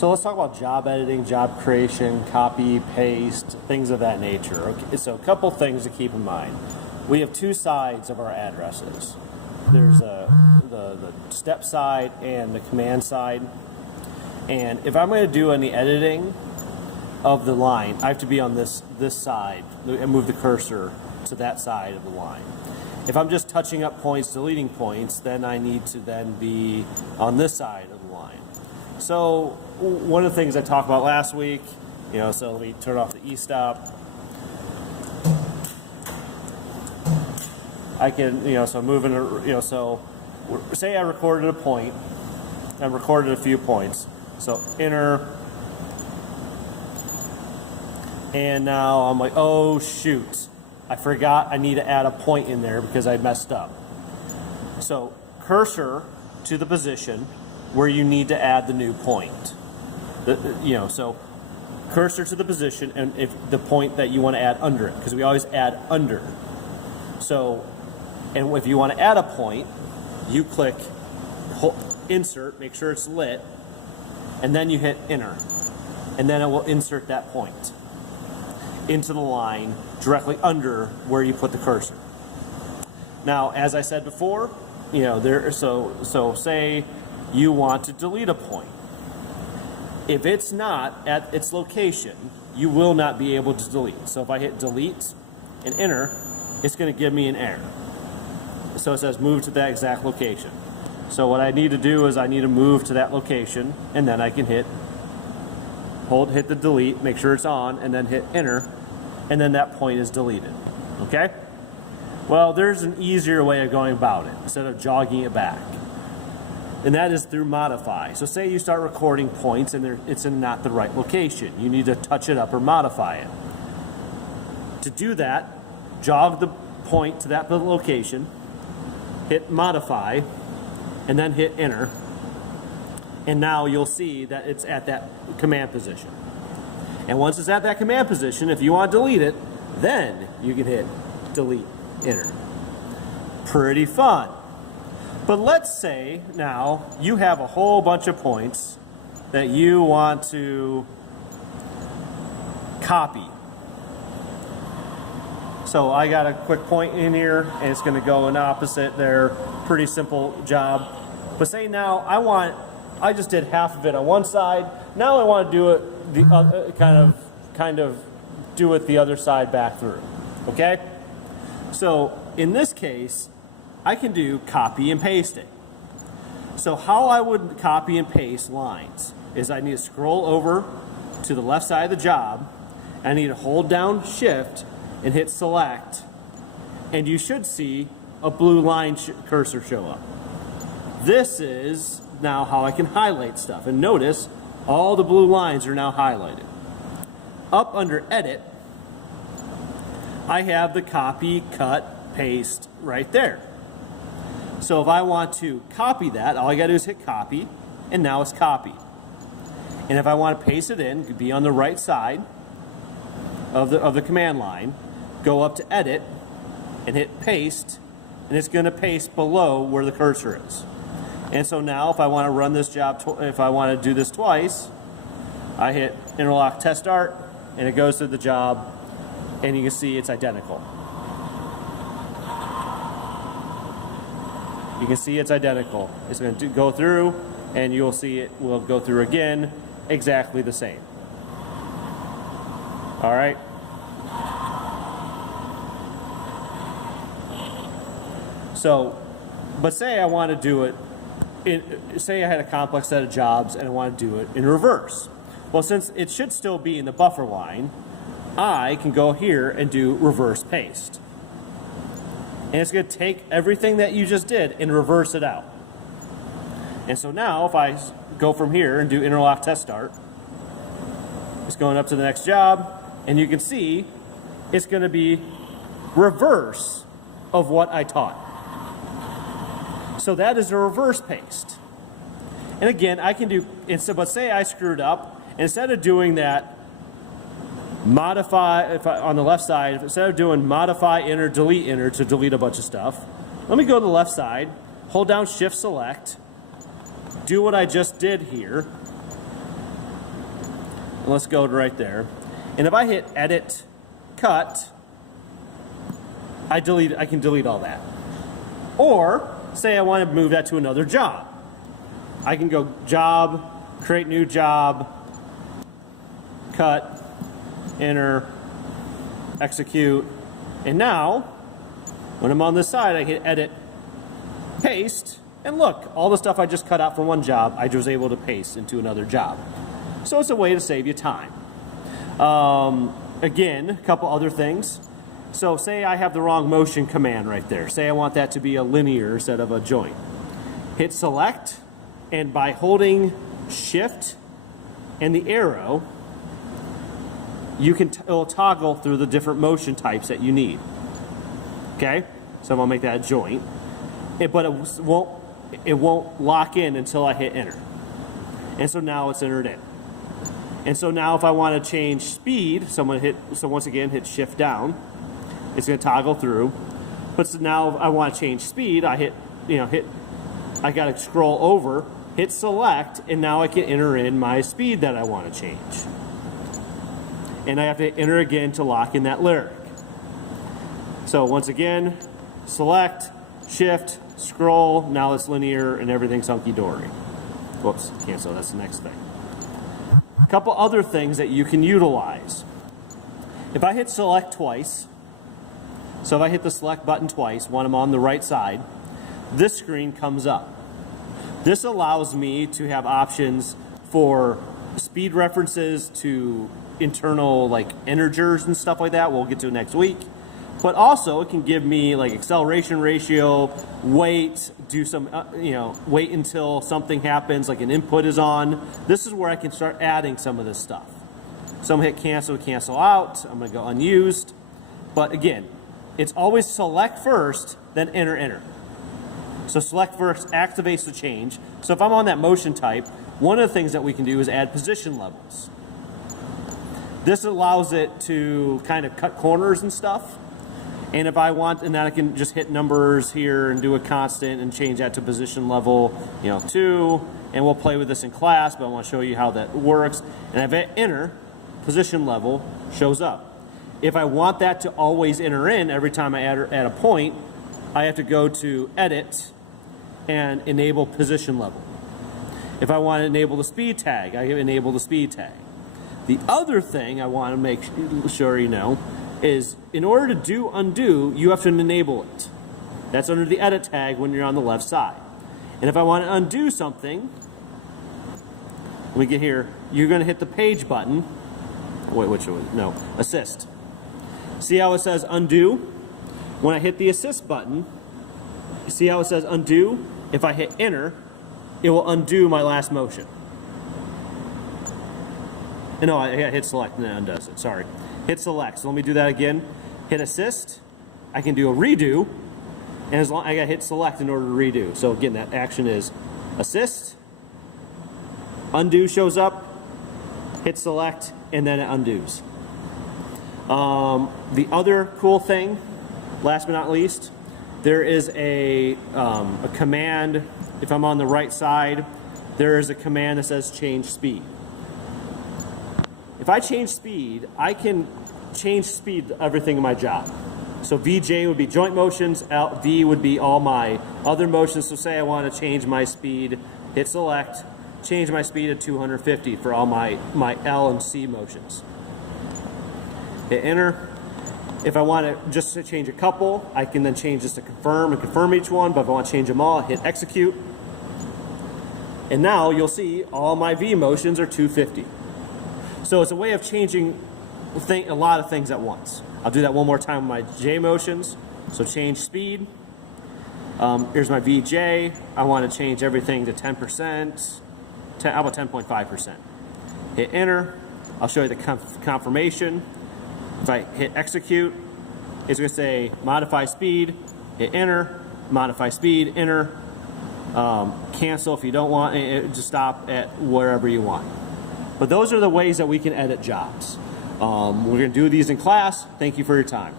So let's talk about job editing, job creation, copy, paste, things of that nature. Okay, so a couple things to keep in mind. We have two sides of our addresses. There's the step side and the command side. And if I'm going to do any editing of the line, I have to be on this side and move the cursor to that side of the line. If I'm just touching up points, deleting points, then I need to then be on this side of the line. So one of the things I talked about last week, so let me turn off the e-stop. I can, so moving, so say I recorded a point, I recorded a few points. So enter, and now I'm like, oh shoot, I forgot I need to add a point in there because I messed up. So cursor to the position where you need to add the new point. So cursor to the position and if the point that you want to add under it, because we always add under. So, and if you want to add a point, you click insert, make sure it's lit, and then you hit enter, and then it will insert that point into the line directly under where you put the cursor. Now, as I said before, so say you want to delete a point. If it's not at its location, you will not be able to delete. So if I hit delete and enter, it's going to give me an error. So it says move to that exact location. So what I need to do is I need to move to that location, and then I can hit the delete, make sure it's on, and then hit enter, and then that point is deleted. Okay? Well, there's an easier way of going about it instead of jogging it back. And that is through modify. So say you start recording points and it's in not the right location. You need to touch it up or modify it. To do that, jog the point to that location, hit modify, and then hit enter. And now you'll see that it's at that command position. And once it's at that command position, if you want to delete it, then you can hit delete, enter. Pretty fun. But let's say now you have a whole bunch of points that you want to copy. So I got a quick point in here and it's going to go in opposite there. Pretty simple job. But say now I just did half of it on one side. Now I want to do it the other, kind of do it the other side back through. Okay? So in this case, I can do copy and pasting. So how I would copy and paste lines is I need to scroll over to the left side of the job. I need to hold down shift and hit select, and you should see a blue line cursor show up. This is now how I can highlight stuff, and notice all the blue lines are now highlighted. Up under edit, I have the copy, cut, paste right there. So if I want to copy that, all I got to do is hit copy, and now it's copied. And if I want to paste it in, it could be on the right side of the command line, go up to edit and hit paste, and it's going to paste below where the cursor is. And so now if I want to run this job, if I want to do this twice, I hit interlock test start, and it goes to the job, and you can see it's identical. You can see it's identical. It's going to go through, and you'll see it will go through again, exactly the same. All right. So, but say I want to do it, say I had a complex set of jobs and I want to do it in reverse. Well, since it should still be in the buffer line, I can go here and do reverse paste. And it's going to take everything that you just did and reverse it out. And so now if I go from here and do interlock test start, it's going up to the next job, and you can see it's going to be reverse of what I taught. So that is a reverse paste. And again, I can do, but say I screwed up, instead of doing that modify, on the left side, instead of doing modify, enter, delete, enter to delete a bunch of stuff, let me go to the left side, hold down shift select, do what I just did here, let's go right there. And if I hit edit, cut, I can delete all that. Or say I want to move that to another job. I can go job, create new job, cut, enter, execute, and now when I'm on this side, I hit edit, paste, and look, all the stuff I just cut out from one job, I was able to paste into another job. So it's a way to save you time. Again, a couple other things. So say I have the wrong motion command right there. Say I want that to be a linear instead of a joint. Hit select, and by holding shift and the arrow, it'll toggle through the different motion types that you need. Okay? So I'm gonna make that a joint. But it won't lock in until I hit enter. And so now it's entered in. And so now if I want to change speed, so once again hit shift down, it's going to toggle through. But so now if I want to change speed, I I got to scroll over, hit select, and now I can enter in my speed that I want to change. And I have to enter again to lock in that lyric. So once again, select, shift, scroll, now it's linear and everything's hunky-dory. Whoops, cancel, that's the next thing. A couple other things that you can utilize. If I hit select twice, so if I hit the select button twice, when I'm on the right side, this screen comes up. This allows me to have options for speed references to internal like integers and stuff like that. We'll get to it next week. But also it can give me like acceleration ratio, wait, do some, wait until something happens, like an input is on. This is where I can start adding some of this stuff. So I'm gonna hit cancel to cancel out. I'm gonna go unused. But again, it's always select first, then enter. So select first activates the change. So if I'm on that motion type, one of the things that we can do is add position levels. This allows it to kind of cut corners and stuff. And if I want, and then I can just hit numbers here and do a constant and change that to position level, 2. And we'll play with this in class, but I want to show you how that works. And if I hit enter, position level shows up. If I want that to always enter in every time I add a point, I have to go to edit and enable position level. If I want to enable the speed tag, I enable the speed tag. The other thing I want to make sure you know is in order to do undo, you have to enable it. That's under the edit tag when you're on the left side. And if I want to undo something, let me get here, you're going to hit the page button. Wait, which one? No, assist. See how it says undo? When I hit the assist button, you see how it says undo? If I hit enter, it will undo my last motion. No, I hit select and it undoes it, sorry. Hit select, so let me do that again. Hit assist, I can do a redo, and as long I gotta hit select in order to redo. So again, that action is assist, undo shows up, hit select, and then it undoes. The other cool thing, last but not least, there is a command. If I'm on the right side, there is a command that says change speed. If I change speed, I can change speed to everything in my job. So VJ would be joint motions, V would be all my other motions. So say I want to change my speed, hit select, change my speed to 250 for all my L and C motions. Hit enter. If I want to just to change a couple, I can then change this to confirm and confirm each one, but if I want to change them all, hit execute. And now you'll see all my V motions are 250. So it's a way of changing a lot of things at once. I'll do that one more time with my J motions. So change speed. Here's my VJ. I want to change everything to 10%. How about 10.5%? Hit enter. I'll show you the confirmation. If I hit execute, it's going to say modify speed. Hit enter. Modify speed. Enter. Cancel if you don't want it to stop at wherever you want. But those are the ways that we can edit jobs. We're going to do these in class. Thank you for your time.